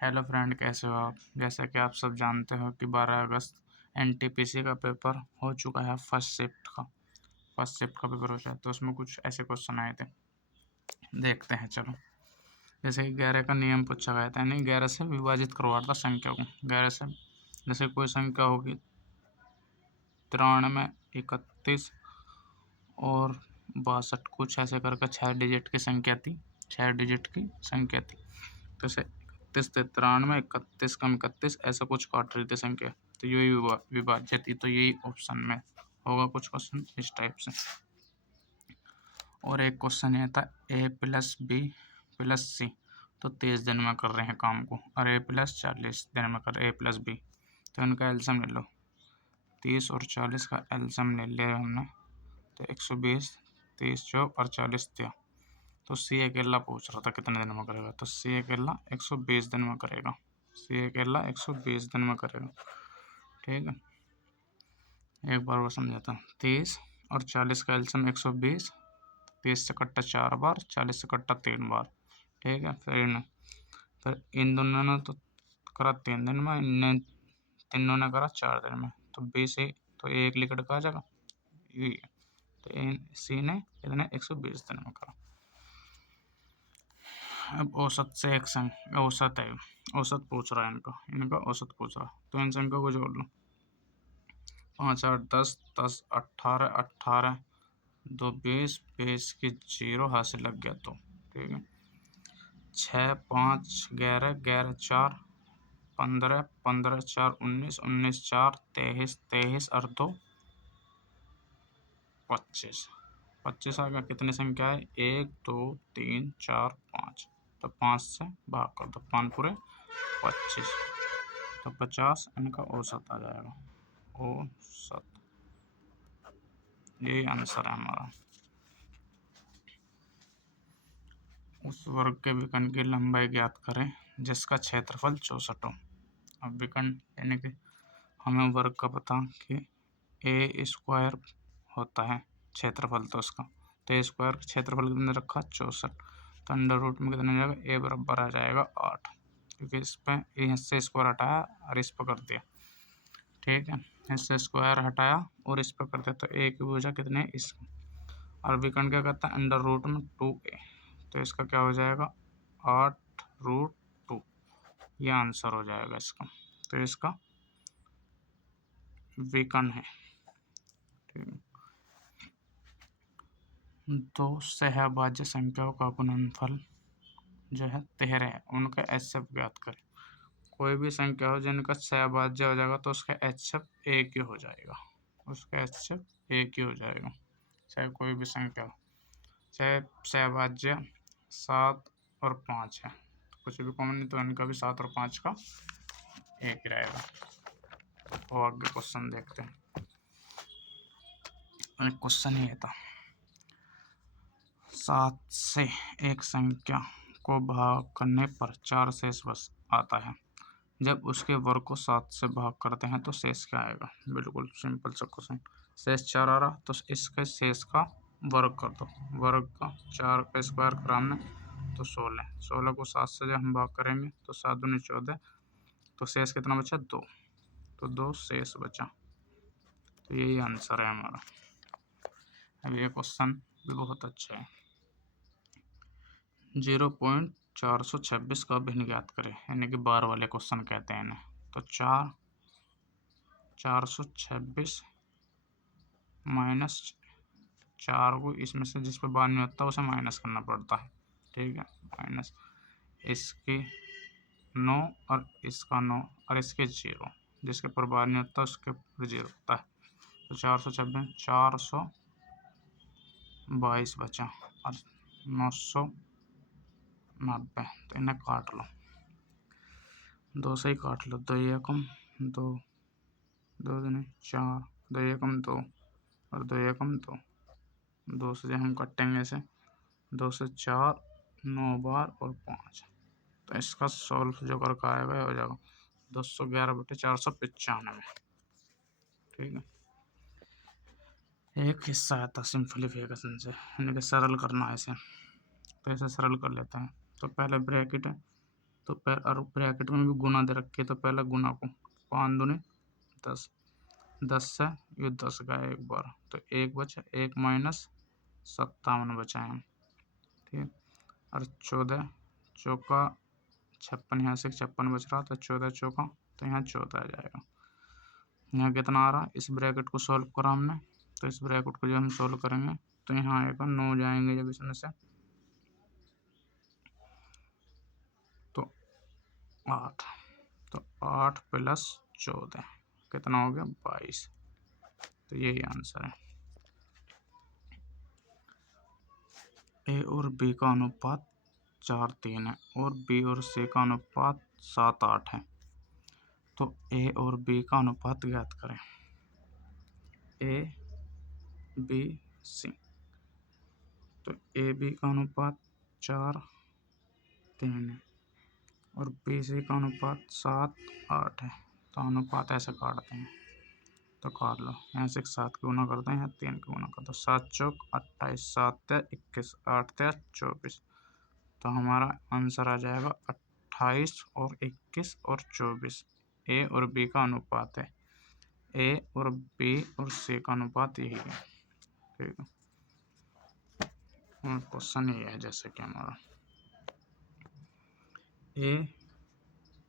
Hello friend, कैसे हो आप। जैसा कि आप सब जानते हो कि 12 अगस्त एनटीपीसी का पेपर हो चुका है। फर्स्ट शिफ्ट का पेपर हो चुका है, तो उसमें कुछ ऐसे क्वेश्चन आए थे। देखते हैं, चलो। जैसे कि 11 का नियम पूछा गया था, यानी 11 से विभाजित करवाता संख्या को। 11 से जैसे कोई संख्या होगी 93, 31 और 62, कुछ ऐसे करके 6 डिजिट की संख्या थी। 6 डिजिट की संख्या थी, तो इसे 31 से 93, 31 कम 31 ऐसा कुछ काट रही थी संख्या, तो यही विभाज्य थी। तो यही ऑप्शन में होगा कुछ क्वेश्चन इस टाइप से। और एक क्वेश्चन ये था a प्लस बी प्लस सी, तो 30 दिन में कर रहे हैं काम को, और a प्लस 40 दिन में कर a प्लस बी, तो इनका एल्सियम ले लो। 30 और 40 का एल्सियम ले लिया हमने, तो 120, 30 चौक और 40 दिया। तो सी अकेला पूछ रहा था कितने दिन में करेगा, तो सी अकेला 120 दिन में करेगा। सी अकेला 120 दिन में करेगा, ठीक है। एक बार वो समझाता हूँ। 30 और 40 का एल्सियम 120, 30 से कट्टा 4 बार, 40 से कट्टा 3 बार, ठीक है। फिर इन दोनों ने तो करा 3 दिन में, इन तीनों ने करा 4 दिन में, तो 20 ही तो एक लिखट का आ जाएगा ये। तो सी ने कितने 120 दिन में करा। अब औसत से एक औसत है, औसत पूछ रहा है इनका औसत पूछ रहा है, तो इन संख्या को जोड़ लो। 5 8 10, 10 18, 18 2 20, 20 की 0 हासिल लग गया, तो ठीक है। 6 5 11, 11 4 15, 15 4 19, 19 4 23, 23 और 2 25, 25 आ गया। कितनी संख्या है? 1 2 3 4 5, तो 5 से भाग कर दो, 5 पूरे 25, तो 50 इनका औसत आ जाएगा। औसत, यही आंसर है हमारा। उस वर्ग के विकर्ण की लंबाई ज्ञात करें जिसका क्षेत्रफल 64 हो। अब विकर्ण यानी कि हमें वर्ग का पता कि ए स्क्वायर होता है क्षेत्रफल, तो उसका तो ए स्क्वायर क्षेत्रफल कितने रखा 64, तो अंडर रूट में कितने जाएगा? ए बराबर आ जाएगा 8, क्योंकि इस पर इससे स्क्वायर हटाया और इस पर कर दिया, ठीक है। इससे स्क्वायर हटाया और इस पर कर दिया, तो ए की भुजा कितने इस, और विकर्ण क्या करता है? अंडर रूट में 2a, तो इसका क्या हो जाएगा? 8√2, ये आंसर हो जाएगा इसका। तो इसका विकर्ण है, ठीक है। दो सहभाज्य संख्याओं का गुणनफल जो है 13 है, उनका एचएफ ज्ञात करें। कोई भी संख्या हो जिनका सहभाज्य हो जाएगा तो उसका एचएफ एक ही हो जाएगा, उसका एचएफ एक ही हो जाएगा, चाहे कोई भी संख्या हो। चाहे सहभाज्य 7 और 5 है, तो कुछ भी कॉमन नहीं, तो इनका भी 7 और 5 का एक ही रहेगा। तो आगे क्वेश्चन देखते हैं। क्वेश्चन ये था, 7 से एक संख्या को भाग करने पर 4 शेष बच आता है। जब उसके वर्ग को 7 से भाग करते हैं तो शेष क्या आएगा? बिल्कुल सिंपल सा क्वेश्चन। शेष 4 आ रहा, तो इसके शेष का वर्ग कर दो। वर्ग का 4 का स्क्वायर करा हमने, तो 16। 16 को 7 से जब हम भाग करेंगे तो 7 दूनी 14, तो शेष कितना बचा? 2, तो 2 शेष बचा, तो यही आंसर है हमारा। अब ये क्वेश्चन भी बहुत अच्छा है। 0.426 का भिन्न ज्ञात करें, यानी कि बार वाले क्वेश्चन कहते हैं इन्हें। तो 426 माइनस 4 को इसमें से जिस पर बार नहीं होता उसे माइनस करना पड़ता है, ठीक है। माइनस इसकी 9 और इसका 9 और इसके 0, जिसके पर बार नहीं होता उसके पर 0 होता है, तो 426 422 बचा और 990, तो इन्हें काट लो, 2 से ही काट लो। 2 एकम 2, 2 दूनी 4, 2 एकम 2 और 2 एकम 2, 2 से हम कटेंगे इसे, 2 से 4 9 बार और 5, तो इसका सॉल्व जो करके आएगा हो जाएगा 211/495, ठीक है। एक हिस्सा आता सिंप्लीफिकेशन से, यानी कि सरल करना है इसे, तो इसे सरल कर लेते हैं। तो पहले ब्रैकेट है तो और ब्रैकेट में भी गुना दे रखे, तो पहले गुना को 5 दूनी 10, 10 से ये 10 गया एक बार, तो 1 बचा, 1 माइनस 57 बचा है। ठीक, और 14 चौका 56, यहाँ से 56 बच रहा, तो 14 चौका, तो यहाँ 14 आ जाएगा। यहाँ कितना आ रहा, इस ब्रैकेट को सॉल्व करा हमने, तो इस ब्रैकेट को जब हम सॉल्व करेंगे तो यहाँ आएगा 9 जाएंगे जब इसमें से, तो 8, तो 8 प्लस 14 कितना हो गया 22, तो यही आंसर है। ए और बी का अनुपात 4:3 है और बी और सी का अनुपात 7:8 है, तो ए और बी का अनुपात ज्ञात करें। ए बी सी, तो ए बी का अनुपात 4:3 है और बी सी का अनुपात 7:8 है, तो अनुपात ऐसे काटते हैं, तो काट लो, यहाँ से 7 के गुना करते हैं, यहाँ 3 के गुना करते हैं, 7 चौक 28, 7 ते 21, 8 ते 24, तो हमारा आंसर आ जाएगा 28 और 21 और 24। ए और बी का अनुपात है, ए और बी और सी का अनुपात यही है। ठीक है, क्वेश्चन ये है जैसे कि हमारा ए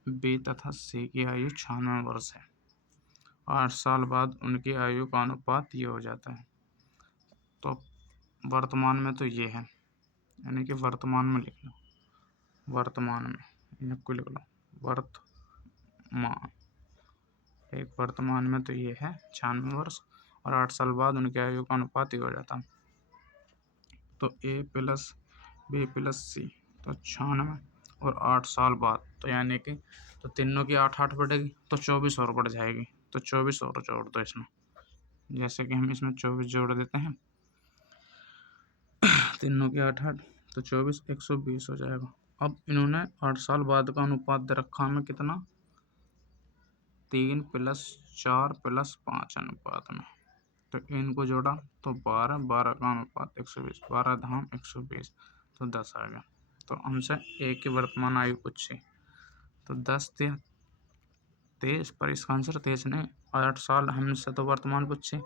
बी तथा सी की आयु 96 वर्ष है, 8 साल बाद उनकी आयु का अनुपात ये हो जाता है। तो वर्तमान में तो ये है, यानी कि वर्तमान में लिख लो, वर्तमान में इनको लिख लो, वर्तमान, एक वर्तमान में तो ये है 96 वर्ष और 8 साल बाद उनकी आयु का अनुपात ये हो जाता है। तो ए प्लस बी प्लस सी, तो 96 और 8 साल बाद, तो यानी कि तो तीनों की 8-8 बढ़ेगी, तो 24 और बढ़ जाएगी, तो 24 और जोड़ दो इसमें, जैसे कि हम इसमें 24 जोड़ देते हैं, तीनों की 8-8, तो 24 120 हो जाएगा। अब इन्होंने 8 साल बाद का अनुपात दे रखा हमें कितना, 3 + 4 + 5 अनुपात में, तो इनको जोड़ा तो 12, 12 का अनुपात 120, 12 धाम 120, तो 10 आ गया। तो हमसे ए की वर्तमान आयु पूछी, तो 10 थे 23, पर इसका आंसर 23 नहीं, 8 साल हमसे तो वर्तमान पूछी,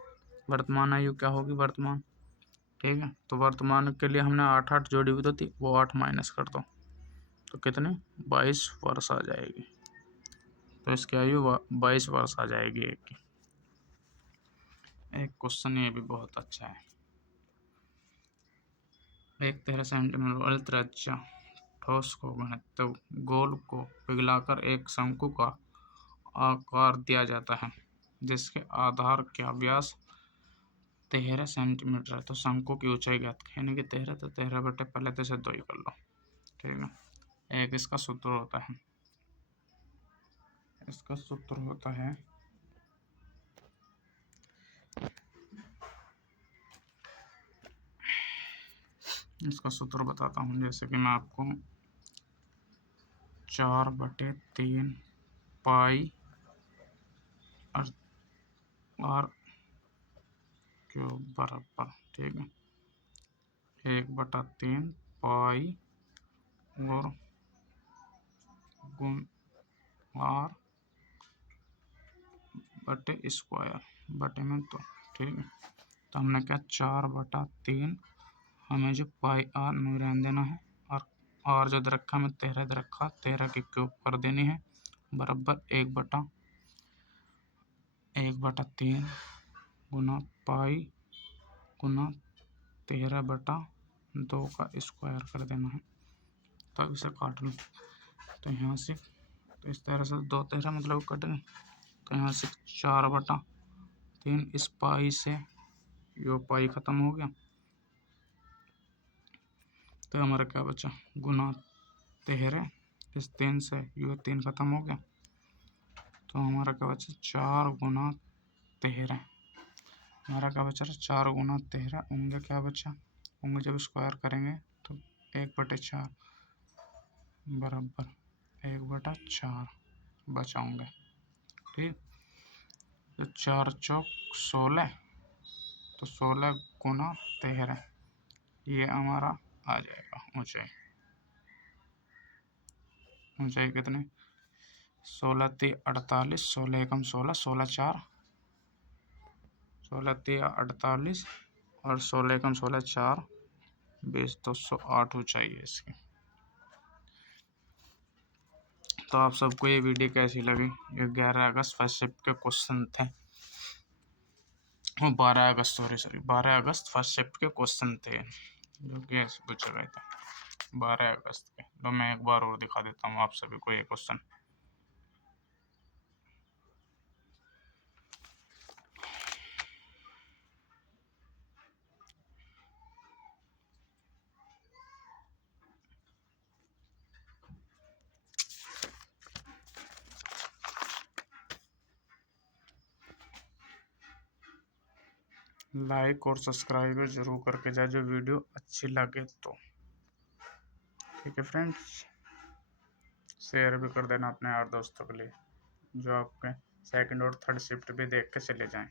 वर्तमान आयु क्या होगी वर्तमान। ठीक है, तो वर्तमान के लिए हमने 8-8 जोड़ी भी तो थी, वो 8 माइनस कर दो, तो कितने 22 वर्ष आ जाएगी, तो इसकी आयु 22 वर्ष आ जाएगी एक की। एक क्वेश्चन ये भी बहुत अच्छा है, एक 13 सेंटीमीटर वाली त्रिज्या ठोस को घनत्व गोल को पिघलाकर एक शंकु का आकार दिया जाता है, जिसके आधार का व्यास 13 सेंटीमीटर है, तो शंकु की ऊंचाई ज्ञात करें, यानी कि 13, तो 13 बटे पहले तो इसे 2 ही कर लो। ठीक है, एक इसका सूत्र होता है, इसका सूत्र होता है इसका सूत्र बताता हूँ, जैसे कि मैं आपको 4/3 पाई आर क्यूब बराबर, ठीक है, 1/3 पाई और गुण आर बटे स्क्वायर बटे में, तो ठीक है, तो हमने क्या 4/3, हमें जो पाई आर नहीं रहने देना है, और जो दे रखा हमें 13 दे रखा, 13 की क्यूब कर देनी है, बराबर 1/3 गुना पाई गुना 13/2 का स्क्वायर कर देना है, तब इसे काट लो, तो यहाँ से तो इस तरह से 2 13 मतलब कट गए, तो यहाँ से 4/3, इस पाई से यो पाई खत्म हो गया, तो हमारा क्या बचा गुना 13, इस 3 से यो 3 खत्म हो गया, तो हमारा क्या बचा 4 गुना 13, हमारा क्या बचा 4 गुना 13, होंगे क्या बचा, होंगे जब स्क्वायर करेंगे तो 1/4 बराबर 1/4 बचाओगे। ठीक, तो 4 चौक 16, तो 16 गुना 13, ये हमारा आ जाएगा ऊंचाई। ऊंचाई कितनी 16×3 = 48, 16 × 16 4, 16×3 = 48 और 16 × 16 4 20, 208 ऊंचाई है इसकी। तो आप सबको ये वीडियो कैसी लगी? ये 11 अगस्त फर्स्ट शिफ्ट के क्वेश्चन थे, 12 अगस्त सॉरी 12 अगस्त फर्स्ट शिफ्ट के क्वेश्चन थे जो कि ऐसे पूछे गए थे 12 अगस्त के। तो मैं एक बार और दिखा देता हूँ आप सभी को ये क्वेश्चन। लाइक और सब्सक्राइब जरूर करके जाए जो वीडियो अच्छी लगे तो। ठीक है फ्रेंड्स, शेयर भी कर देना अपने यार दोस्तों के लिए जो आपके सेकंड और थर्ड शिफ्ट भी देख के चले जाएं।